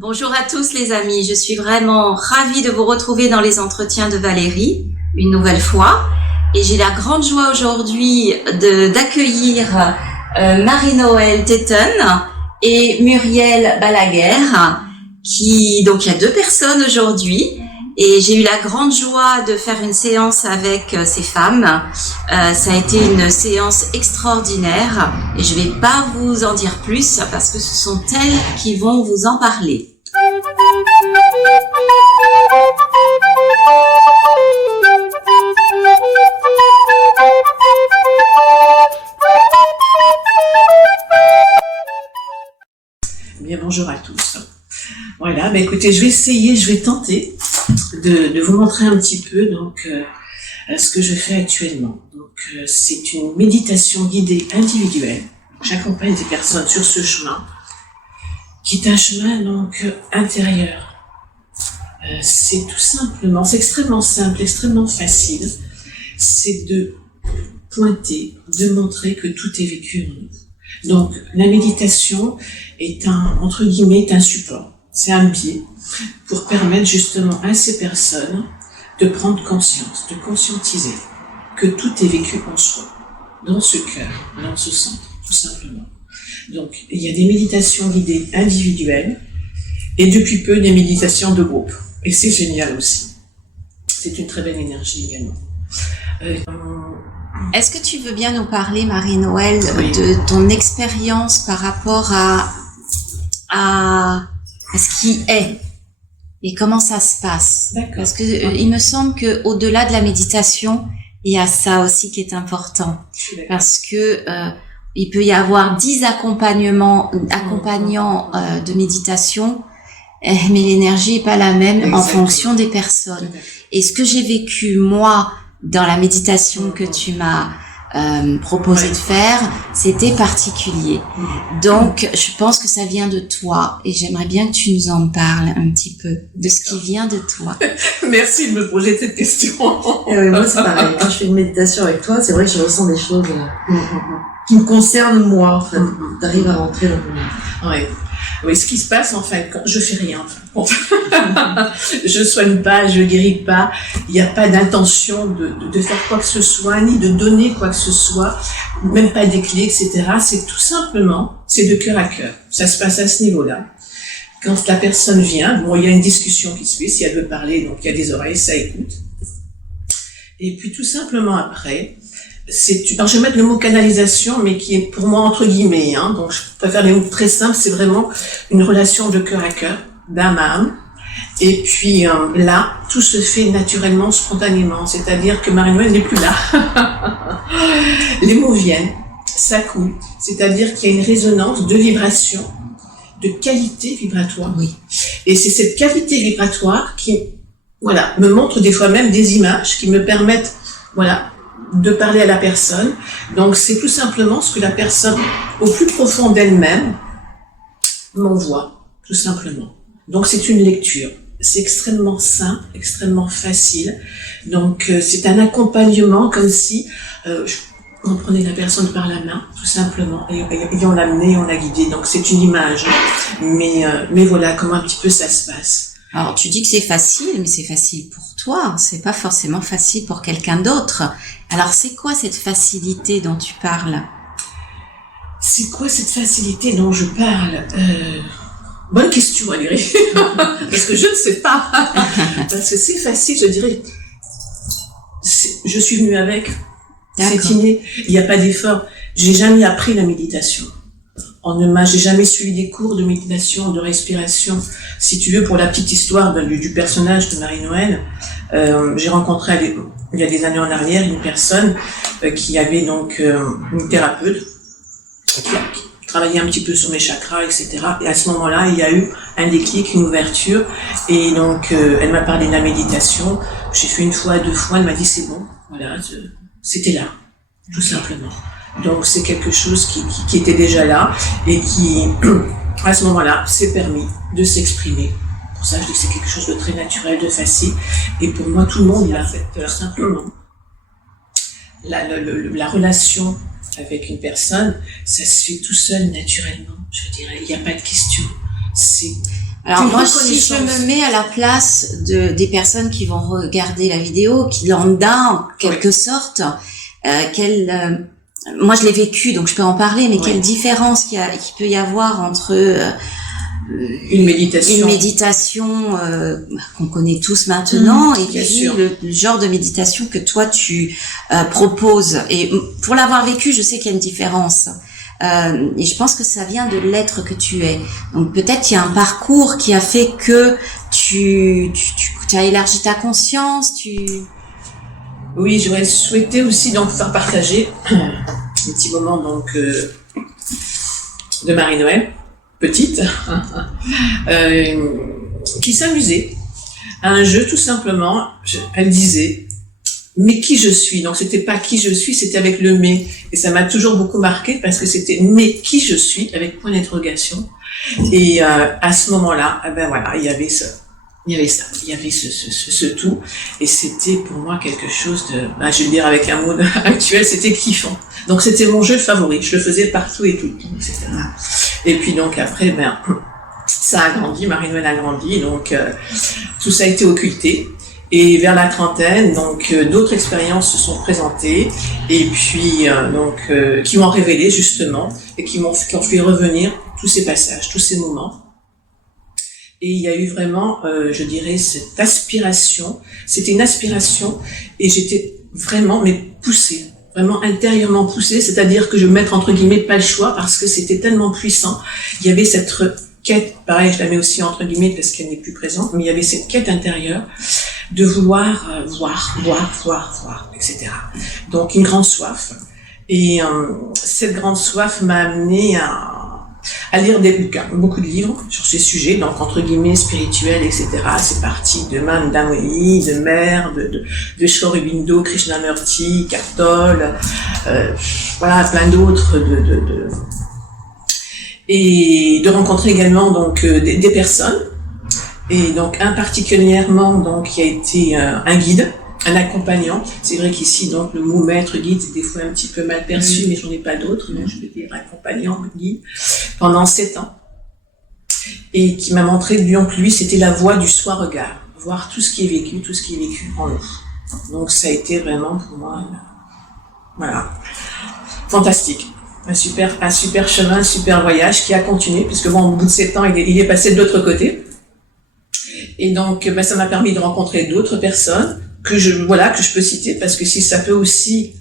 Bonjour à tous les amis, je suis vraiment ravie de vous retrouver dans les entretiens de Valérie, une nouvelle fois. Et j'ai la grande joie aujourd'hui d'accueillir Marie-Noëlle Téton et Muriel Balaguer, donc il y a deux personnes aujourd'hui. Et j'ai eu la grande joie de faire une séance avec ces femmes. Ça a été une séance extraordinaire et je vais pas vous en dire plus parce que ce sont elles qui vont vous en parler. Bien, bonjour à tous. Voilà, écoutez, je vais tenter de vous montrer un petit peu ce que je fais actuellement. C'est une méditation guidée individuelle. J'accompagne des personnes sur ce chemin, qui est un chemin intérieur. C'est tout simplement, c'est extrêmement simple, extrêmement facile. C'est de pointer, de montrer que tout est vécu en nous. Donc, la méditation est un support. C'est un biais pour permettre justement à ces personnes de prendre conscience, de conscientiser que tout est vécu en soi, dans ce cœur, dans ce centre, tout simplement. Donc, il y a des méditations guidées individuelles et depuis peu des méditations de groupe. Et c'est génial aussi. C'est une très belle énergie également. Est-ce que tu veux bien nous parler, Marie-Noëlle, oui, de ton expérience par rapport à ce qui est et comment ça se passe? D'accord. Parce que il me semble que au-delà de la méditation, il y a ça aussi qui est important. Parce que il peut y avoir 10 accompagnants de méditation, mais l'énergie est pas la même. Exactement. En fonction des personnes. Et ce que j'ai vécu moi dans la méditation que tu m'as proposé de faire, c'était particulier. Donc, je pense que ça vient de toi et j'aimerais bien que tu nous en parles un petit peu de ce qui vient de toi. Merci de me poser cette question. Et oui, moi, c'est pareil. Quand je fais une méditation avec toi, c'est vrai que je ressens des choses qui me concernent moi, en fait. T'arrives à rentrer dans le monde. Oui, ce qui se passe, en fait, quand je fais rien, je soigne pas, je guéris pas, il n'y a pas d'intention de faire quoi que ce soit, ni de donner quoi que ce soit, même pas des clés, etc. C'est tout simplement, c'est de cœur à cœur. Ça se passe à ce niveau-là. Quand la personne vient, il y a une discussion qui se fait, si elle veut parler, donc il y a des oreilles, ça écoute. Et puis tout simplement après, alors je vais mettre le mot canalisation, mais qui est pour moi entre guillemets, donc je préfère les mots très simples, c'est vraiment une relation de cœur à cœur, d'âme à âme. Et puis là, tout se fait naturellement, spontanément, c'est-à-dire que Marie-Noëlle n'est plus là. Les mots viennent, ça coule, c'est-à-dire qu'il y a une résonance de vibration, de qualité vibratoire. Oui. Et c'est cette qualité vibratoire qui, me montre des fois même des images qui me permettent, de parler à la personne. Donc c'est tout simplement ce que la personne, au plus profond d'elle-même, m'envoie, tout simplement. Donc c'est une lecture. C'est extrêmement simple, extrêmement facile. Donc c'est un accompagnement comme si on prenait la personne par la main, tout simplement, et on l'amenait, on l'a guidée. Donc c'est une image. Mais voilà comment un petit peu ça se passe. Alors, tu dis que c'est facile, mais c'est facile pour toi. C'est pas forcément facile pour quelqu'un d'autre. Alors, c'est quoi cette facilité dont tu parles? C'est quoi cette facilité dont je parle? Bonne question, Valérie. Parce que je ne sais pas. Parce que c'est facile, je dirais. Je suis venue avec. C'est inné. Il n'y a pas d'effort. J'ai jamais appris la méditation. J'ai jamais suivi des cours de méditation, de respiration. Si tu veux, pour la petite histoire du personnage de Marie-Noëlle, j'ai rencontré il y a des années en arrière une personne qui avait une thérapeute qui travaillait un petit peu sur mes chakras, etc. Et à ce moment-là, il y a eu un déclic, une ouverture. Et donc, elle m'a parlé de la méditation. J'ai fait une fois, deux fois. Elle m'a dit c'est bon. C'était là, tout simplement. Donc c'est quelque chose qui était déjà là et qui, à ce moment-là, s'est permis de s'exprimer. Pour ça, je dis que c'est quelque chose de très naturel, de facile. Et pour moi, tout le monde l'a fait, simplement. La relation avec une personne, ça se fait tout seul, naturellement. Je dirais, il n'y a pas de question. Alors une moi, si je reconnaissance. me mets à la place des personnes qui vont regarder la vidéo, qui lambda en quelque sorte, moi je l'ai vécu, donc je peux en parler, mais quelle différence qu'il peut y avoir entre une méditation qu'on connaît tous maintenant et bien puis sûr. le genre de méditation que toi tu proposes. Et pour l'avoir vécu, je sais qu'il y a une différence. Et je pense que ça vient de l'être que tu es. Donc peut-être il y a un parcours qui a fait que tu as élargi ta conscience. Oui, j'aurais souhaité aussi donc faire partager un petit moment donc de Marie-Noël, petite, qui s'amusait à un jeu tout simplement. Elle disait mais qui je suis. Donc c'était pas qui je suis, c'était avec le mais. Et ça m'a toujours beaucoup marqué parce que c'était mais qui je suis avec point d'interrogation. Et à ce moment-là, ben voilà, il y avait ce tout, et c'était pour moi quelque chose de, je vais le dire avec un mot actuel, c'était kiffant. Donc c'était mon jeu favori, je le faisais partout et tout le temps, etc. Et puis donc après, ça a grandi, Marie-Noël a grandi, donc tout ça a été occulté. Et vers la trentaine, donc d'autres expériences se sont présentées, et puis qui m'ont révélé justement, et qui ont fait revenir tous ces passages, tous ces moments. Et il y a eu vraiment, je dirais, cette aspiration. C'était une aspiration et j'étais vraiment, poussée, vraiment intérieurement poussée. C'est-à-dire que je vais mettre entre guillemets pas le choix parce que c'était tellement puissant. Il y avait cette quête, pareil, je la mets aussi entre guillemets parce qu'elle n'est plus présente, mais il y avait cette quête intérieure de vouloir voir, etc. Donc une grande soif. Et cette grande soif m'a amenée à lire des bouquins, beaucoup de livres sur ces sujets, donc entre guillemets spirituels, etc. C'est parti de Mandamoli, de Mère, de Sri Aurobindo, Krishnamurti, Cartol, voilà, plein d'autres, et de rencontrer également donc des personnes, et donc un particulièrement donc qui a été un guide, un accompagnant. C'est vrai qu'ici, donc, le mot maître guide est des fois un petit peu mal perçu, mais j'en ai pas d'autres, donc je vais dire accompagnant, guide, pendant 7 ans. Et qui m'a montré, donc, lui, c'était la voie du soi-regard. Voir tout ce qui est vécu, tout ce qui est vécu en nous. Donc, ça a été vraiment, pour moi, voilà, fantastique. Un super chemin, un super voyage qui a continué, puisque bon, au bout de 7 ans, il est passé de l'autre côté. Et donc, ça m'a permis de rencontrer d'autres personnes, que je peux citer, parce que si ça peut aussi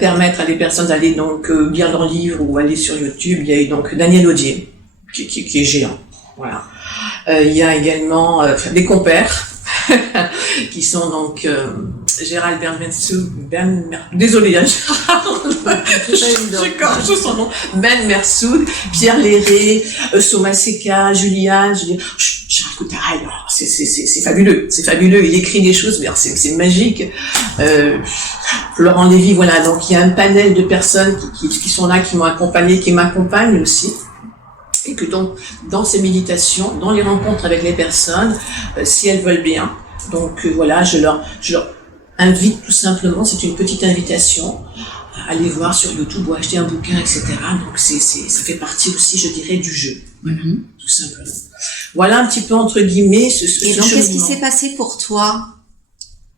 permettre à des personnes d'aller donc lire leurs livres ou aller sur YouTube, il y a eu donc Daniel Audier, qui est géant, voilà. Il y a également des compères, qui sont donc Gérald désolé, je son nom, Ben Mersoud, Pierre Léré, Soma Seka, Julia, écoute, arrête, c'est fabuleux, il écrit des choses, mais c'est magique. Laurent Lévy, voilà, donc il y a un panel de personnes qui sont là, qui m'ont accompagné, qui m'accompagnent aussi. Et que donc, dans ces méditations, dans les rencontres avec les personnes, si elles veulent bien, donc voilà, je leur invite tout simplement, c'est une petite invitation, à aller voir sur YouTube ou acheter un bouquin, etc. Donc ça fait partie aussi, je dirais, du jeu, tout simplement. Voilà un petit peu entre guillemets ce Et donc, cheminement. qu'est-ce qui s'est passé pour toi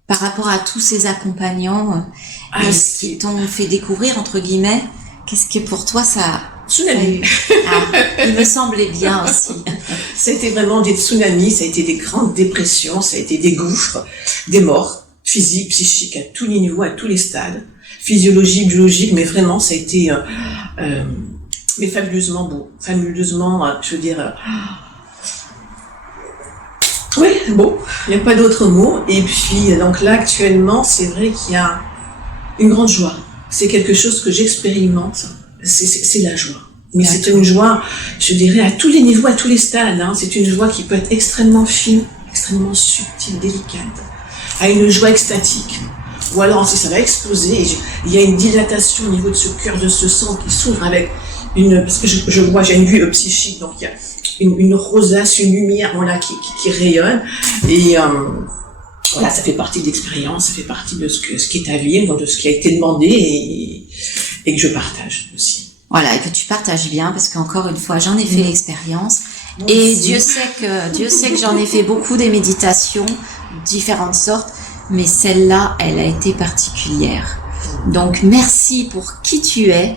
par rapport à tous ces accompagnants qui t'ont fait découvrir, entre guillemets, qu'est-ce que pour toi ça... Tsunami. Il me semblait bien aussi. Ça a été vraiment des tsunamis, ça a été des grandes dépressions, ça a été des gouffres, des morts physiques, psychiques, à tous les niveaux, à tous les stades, physiologiques, biologiques, mais vraiment ça a été mais fabuleusement beau, fabuleusement, je veux dire... Oui, beau, il n'y a pas d'autre mot. Et puis, donc là, actuellement, c'est vrai qu'il y a une grande joie. C'est quelque chose que j'expérimente. C'est la joie. Mais c'est une joie, je dirais, à tous les niveaux, à tous les stades. Hein. C'est une joie qui peut être extrêmement fine, extrêmement subtile, délicate, à une joie extatique. Ou alors, si ça va exploser, il y a une dilatation au niveau de ce cœur, de ce sang qui s'ouvre avec parce que je vois, j'ai une vue psychique, donc il y a une rosace, une lumière, voilà, qui rayonne. Et voilà, ça fait partie de l'expérience, ça fait partie de ce qui est à vivre, de ce qui a été demandé et que je partage aussi. Voilà, et que tu partages bien, parce qu'encore une fois, j'en ai fait l'expérience. Et Dieu sait que j'en ai fait beaucoup des méditations, différentes sortes, mais celle-là, elle a été particulière. Donc merci pour qui tu es.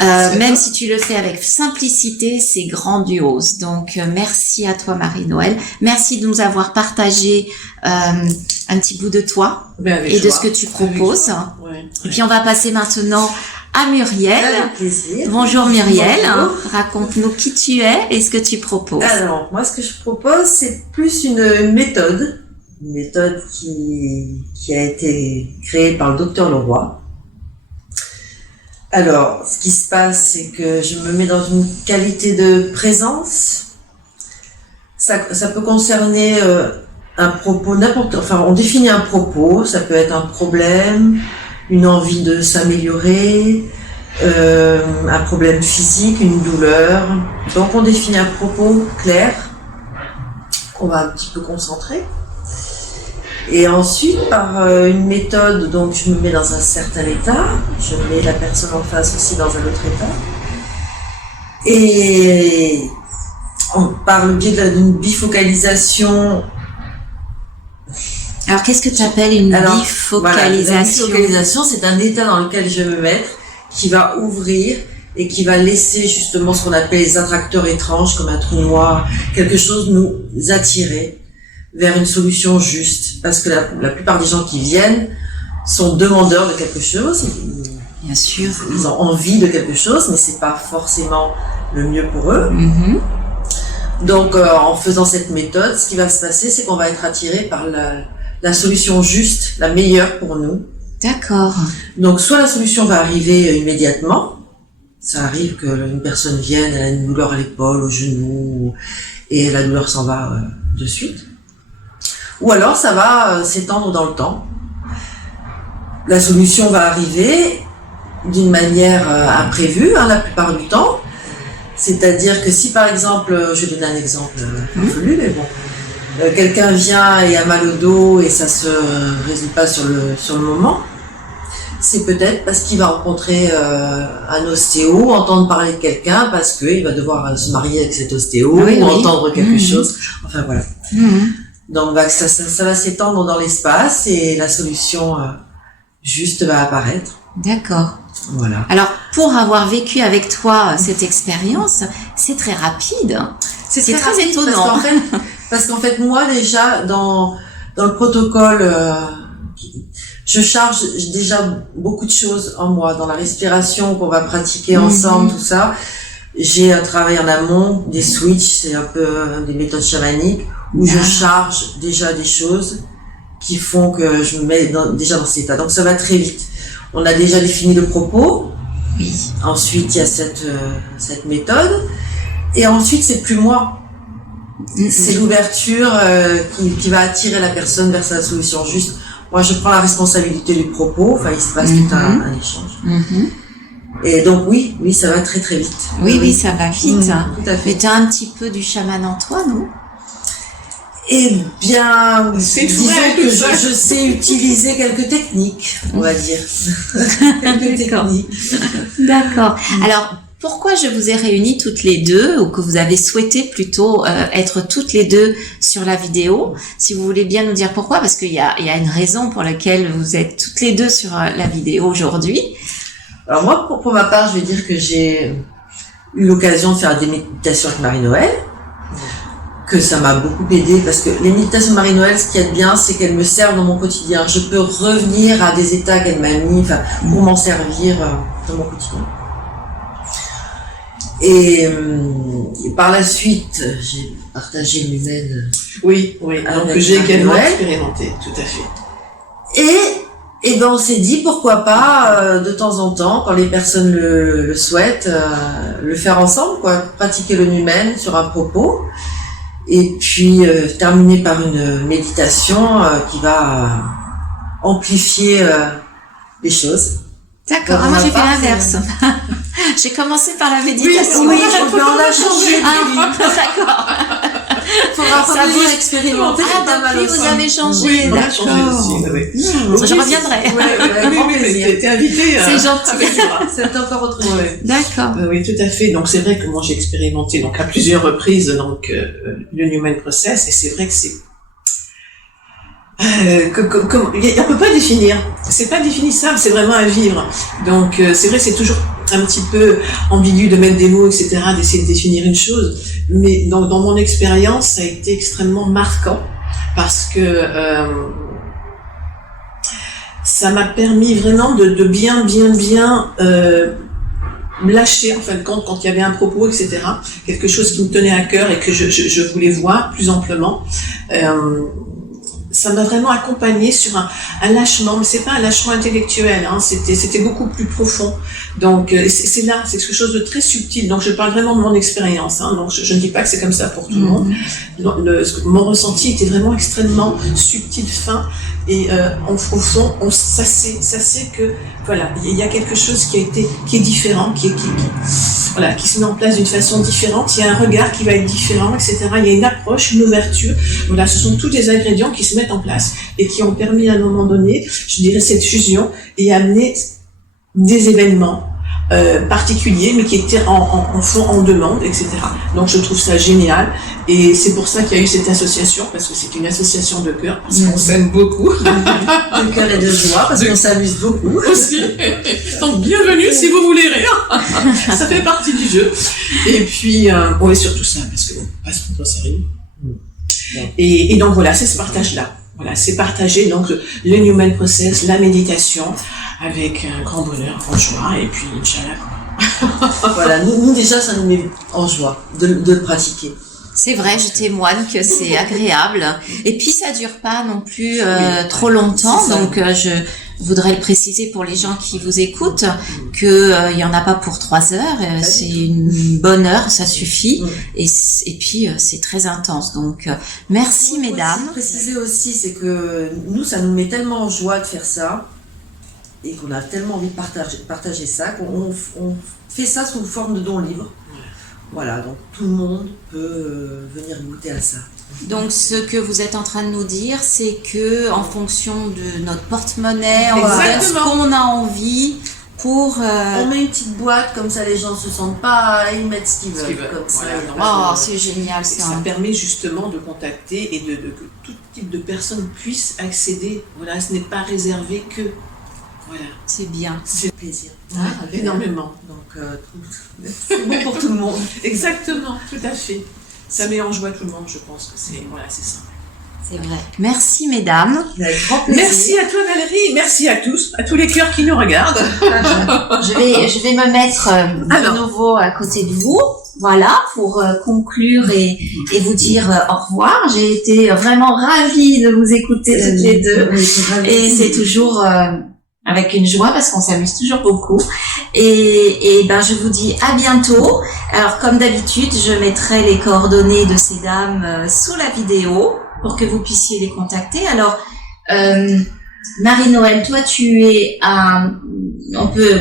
Même si tu le fais avec simplicité, c'est grandiose. Donc merci à toi Marie-Noël. Merci de nous avoir partagé un petit bout de toi et de ce que tu proposes. Ouais. Et puis on va passer maintenant à Muriel. Avec plaisir. Bonjour Muriel. Bonjour. Raconte-nous qui tu es et ce que tu proposes. Alors, moi, ce que je propose, c'est plus une méthode. Une méthode qui a été créée par le docteur Leroy. Alors, ce qui se passe, c'est que je me mets dans une qualité de présence. Ça peut concerner un propos, on définit un propos, ça peut être un problème, une envie de s'améliorer, un problème physique, une douleur. Donc, on définit un propos clair, qu'on va un petit peu concentrer. Et ensuite, par une méthode, donc je me mets dans un certain état, je mets la personne en face aussi dans un autre état. Et par le biais d'une bifocalisation. Alors qu'est-ce que tu appelles une bifocalisation? Voilà, la bifocalisation, c'est un état dans lequel je vais me mettre, qui va ouvrir et qui va laisser justement ce qu'on appelle les attracteurs étranges, comme un trou noir, quelque chose nous attirer vers une solution juste, parce que la plupart des gens qui viennent sont demandeurs de quelque chose. Bien sûr. Ils ont envie de quelque chose, mais c'est pas forcément le mieux pour eux. Mm-hmm. Donc, en faisant cette méthode, ce qui va se passer, c'est qu'on va être attiré par la solution juste, la meilleure pour nous. D'accord. Donc, soit la solution va arriver immédiatement. Ça arrive qu'une personne vienne, elle a une douleur à l'épaule, au genou, et la douleur s'en va de suite. Ou alors ça va s'étendre dans le temps. La solution va arriver d'une manière imprévue, la plupart du temps. C'est-à-dire que si par exemple, je vais donner un exemple farfelu, mais bon, quelqu'un vient et a mal au dos et ça se résout pas sur le moment, c'est peut-être parce qu'il va rencontrer un ostéo, entendre parler de quelqu'un parce qu'il va devoir se marier avec cet ostéo, ou entendre quelque chose. Enfin voilà. Donc ça va s'étendre dans l'espace et la solution juste va apparaître. D'accord. Voilà. Alors, pour avoir vécu avec toi cette expérience, c'est très rapide. C'est très étonnant. Parce qu'en fait, moi déjà, dans le protocole, je charge déjà beaucoup de choses en moi, dans la respiration qu'on va pratiquer ensemble, tout ça. J'ai un travail en amont, des switches, c'est un peu des méthodes chamaniques, où je charge déjà des choses qui font que je me mets déjà dans cet état. Donc ça va très vite. On a déjà défini le propos. Oui. Ensuite, il y a cette méthode. Et ensuite, c'est plus moi. C'est l'ouverture qui va attirer la personne vers sa solution juste. Moi, je prends la responsabilité du propos. Enfin, il se passe tout un échange. Et donc, oui, ça va très très vite. Oui, ça va vite. Tout à fait. Mais tu as un petit peu du chaman en toi, non? Eh bien, disons que ça. je sais utiliser quelques techniques, on va dire. Quelques techniques. D'accord. Alors, pourquoi je vous ai réunis toutes les deux, ou que vous avez souhaité plutôt être toutes les deux sur la vidéo? Si vous voulez bien nous dire pourquoi, parce qu'il y a une raison pour laquelle vous êtes toutes les deux sur la vidéo aujourd'hui. Alors moi, pour ma part, je vais dire que j'ai eu l'occasion de faire des méditations avec Marie-Noël, que ça m'a beaucoup aidé, parce que les méditations de Marie-Noël, ce qu'il y a de bien, c'est qu'elles me servent dans mon quotidien. Je peux revenir à des états qu'elle m'a mis, pour m'en servir dans mon quotidien. Et par la suite, j'ai partagé l'humaine. Oui, alors que j'ai également expérimenté, tout à fait. Et ben on s'est dit pourquoi pas de temps en temps, quand les personnes le souhaitent, le faire ensemble, quoi, pratiquer le humaine sur un propos, et puis terminer par une méditation qui va amplifier les choses. D'accord, moi j'ai fait l'inverse. J'ai commencé par la méditation. Oui, on a changé. D'accord. Faudra faudra ça revenir bouge. expérimenter. Ah, pas mal depuis, au vous sein. avez changé. Oui, on a D'accord. changé aussi, oui. Je reviendrai. Oui, grand mais plaisir. t'es invité. C'est gentil. C'est encore autre chose. Ouais. D'accord. Oui, tout à fait. Donc c'est vrai que moi j'ai expérimenté donc à plusieurs reprises donc le Newman Process, et c'est vrai que c'est on peut pas définir. C'est pas définissable, c'est vraiment à vivre. Donc c'est vrai que c'est toujours un petit peu ambigu de mettre des mots, etc., d'essayer de définir une chose. Mais dans mon expérience, ça a été extrêmement marquant parce que ça m'a permis vraiment de bien lâcher, en fin de compte, quand il y avait un propos, etc., quelque chose qui me tenait à cœur et que je voulais voir plus amplement. Ça m'a vraiment accompagné sur un lâchement, mais c'est pas un lâchement intellectuel, hein, c'était beaucoup plus profond. Donc c'est là, c'est quelque chose de très subtil. Donc je parle vraiment de mon expérience, hein, donc je ne dis pas que c'est comme ça pour tout le monde. Mon ressenti était vraiment extrêmement subtil, fin, et au fond, ça sait que voilà, il y a quelque chose qui est différent, qui se met en place d'une façon différente. Il y a un regard qui va être différent, etc. Il y a une approche, une ouverture. Voilà, ce sont tous des ingrédients qui se mettent en place et qui ont permis à un moment donné, je dirais, cette fusion et amener des événements particuliers, mais qui étaient en fond, en demande, etc. Donc je trouve ça génial, et c'est pour ça qu'il y a eu cette association, parce que c'est une association de cœur, parce qu'on s'aime beaucoup. De cœur et de joie, parce qu'on s'amuse beaucoup. Aussi. Donc bienvenue si vous voulez rire. Ça fait partie du jeu. Et puis, on est surtout ça, parce que bon, pas se prendre au sérieux. Et donc voilà, c'est ce partage-là. Voilà, c'est partager donc le Newman Process, la méditation, avec un grand bonheur, en joie, et puis Inch'Allah. Voilà, nous déjà, ça nous met en joie de le pratiquer. C'est vrai, je témoigne que c'est agréable. Et puis ça dure pas non plus trop longtemps, donc je voudrais le préciser pour les gens qui vous écoutent que il y en a pas pour 3 heures, c'est une bonne heure, ça suffit. Et puis c'est très intense. Donc merci mesdames. Préciser aussi, c'est que nous, ça nous met tellement en joie de faire ça, et qu'on a tellement envie de partager ça, qu'on fait ça sous forme de don libre. Voilà, donc tout le monde peut venir goûter à ça. Donc ce que vous êtes en train de nous dire, c'est que en fonction de notre porte-monnaie, on fait ce qu'on a envie pour... On met une petite boîte, comme ça les gens se sentent pas, ils mettent ce qu'ils veulent. Comme voilà, c'est génial ça. Ça permet justement de contacter et que tout type de personnes puissent accéder. Voilà, ce n'est pas réservé que... Voilà. C'est bien. C'est plaisir. Énormément. Donc, c'est bon pour tout le monde. Exactement, tout à fait. Ça met en joie tout le monde, je pense que c'est ça. C'est vrai. Merci mesdames. Avec grand plaisir. Merci à toi Valérie, merci à tous, à tous les cœurs qui nous regardent. Je vais me mettre de nouveau à côté de vous. Voilà, pour conclure et vous dire au revoir. J'ai été vraiment ravie de vous écouter toutes les deux. Et c'est toujours avec une joie parce qu'on s'amuse toujours beaucoup. Et ben je vous dis à bientôt. Alors comme d'habitude, je mettrai les coordonnées de ces dames sous la vidéo pour que vous puissiez les contacter. Alors Marie-Noël, toi tu es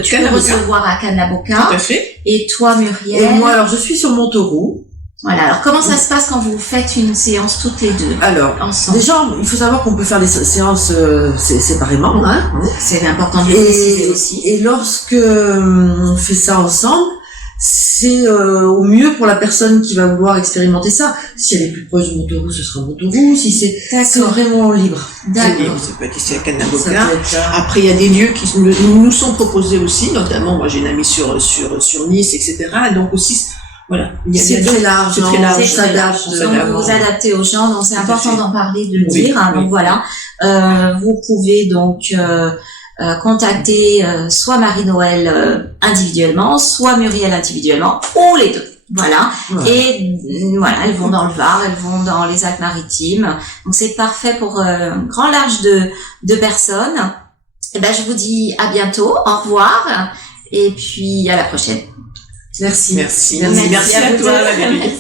tu peux recevoir à Canaboca. Tout à fait. Et toi Muriel. Et moi alors je suis sur Montauroux. Voilà, alors comment ça se passe quand vous faites une séance toutes les deux? Alors, ensemble. Déjà, il faut savoir qu'on peut faire les séances séparément. Hein. C'est important de le préciser aussi. Et lorsque on fait ça ensemble, c'est au mieux pour la personne qui va vouloir expérimenter ça. Si elle est plus proche de Montauroux, ce sera Montauroux. Si c'est vraiment libre. D'accord. Ça peut être ici à Canaboca. Après, il y a des lieux qui nous sont proposés aussi, notamment, moi j'ai une amie sur Nice, etc. Donc aussi, voilà. C'est très large. C'est très large. On s'adapte. Donc vous vous adaptez aux gens, donc c'est important d'en parler, de le dire. Hein, donc voilà. Vous pouvez donc contacter soit Marie-Noël individuellement, soit Muriel individuellement, ou les deux. Voilà. Et voilà, elles vont dans le Var, elles vont dans les Alpes-Maritimes. Donc c'est parfait pour un grand large de personnes. Et ben je vous dis à bientôt, au revoir, et puis à la prochaine. Merci. Merci à toi Valérie.